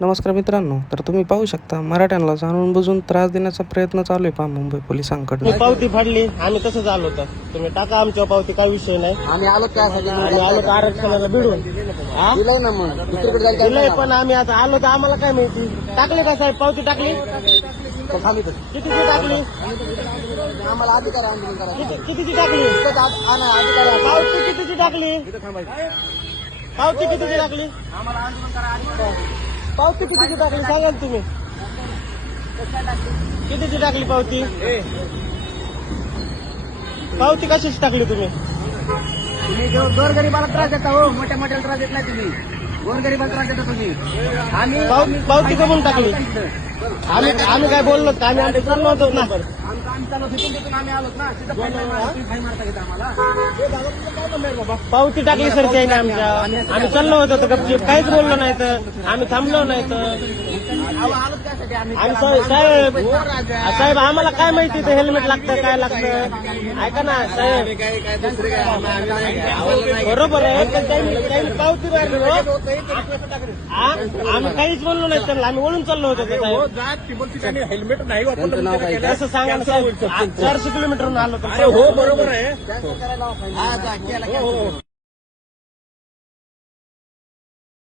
नमस्कार मित्रांनो, तर तुम्ही पाहू शकता मराठ्यांना जाणून बुजून त्रास देण्याचा प्रयत्न चालू आहे पहा मुंबई पोलिसांकडून. पावती फाडली आम्ही तसंच आलो होतं. तुम्ही टाका आमच्यावर पावती, काय विषय नाही. आम्ही आलो त्यासाठी आम्ही आलो तर आरक्षणाला भिडून दिलंय ना, मग दुसरीकडे जायचं दिलंय, पण आम्ही आता आलो तर आम्हाला काय माहिती. टाकली का साहेब पावती? टाकली. कितीची टाकली? आम्हाला अधिकार आहे आंदोलन करायचं. कितीची टाकली? अधिकार आहे. पावती कितीची टाकली? पावती कितीची टाकली? आम्हाला आंदोलन करायचं. पावती कितीची टाकली सांगा ना तुम्ही. कितीची टाकली पावती? पावती कशाची टाकली तुम्ही? तुम्ही गोरगरीबाला त्रास देता हो, मोठ्या मोठ्याला त्रास देत नाही तुम्ही. गोरगरीबाला त्रास देता तुम्ही. आम्ही पावती कमून टाकली? आम्ही काय बोललो का? आम्ही आमचं चाललो होतो ना. आम्ही आलोत ना, तिथं फाईन मारता घेता आम्हाला. पावती टाकली सर त्याने आमच्या. आम्ही चाललो होतो तर गपचीप, काहीच बोललो नाही तर. आम्ही थांबलो नाही तर. आलोत त्यासाठी आम्ही. आम्ही साहेब आम्हाला काय माहिती ते हेल्मेट लागतं काय लागतं. ऐका ना साहेब, बरोबर आहे, पण त्यांनी पावती मारली हो. आम्ही काहीच बोललो नाही त्यांना. आम्ही वळून चाललो होतो साहेब. हेल्मेट नाही असं सांगा ना साहेब. 400 किलोमीटरहून आलो तर. हो बरोबर आहे. करायला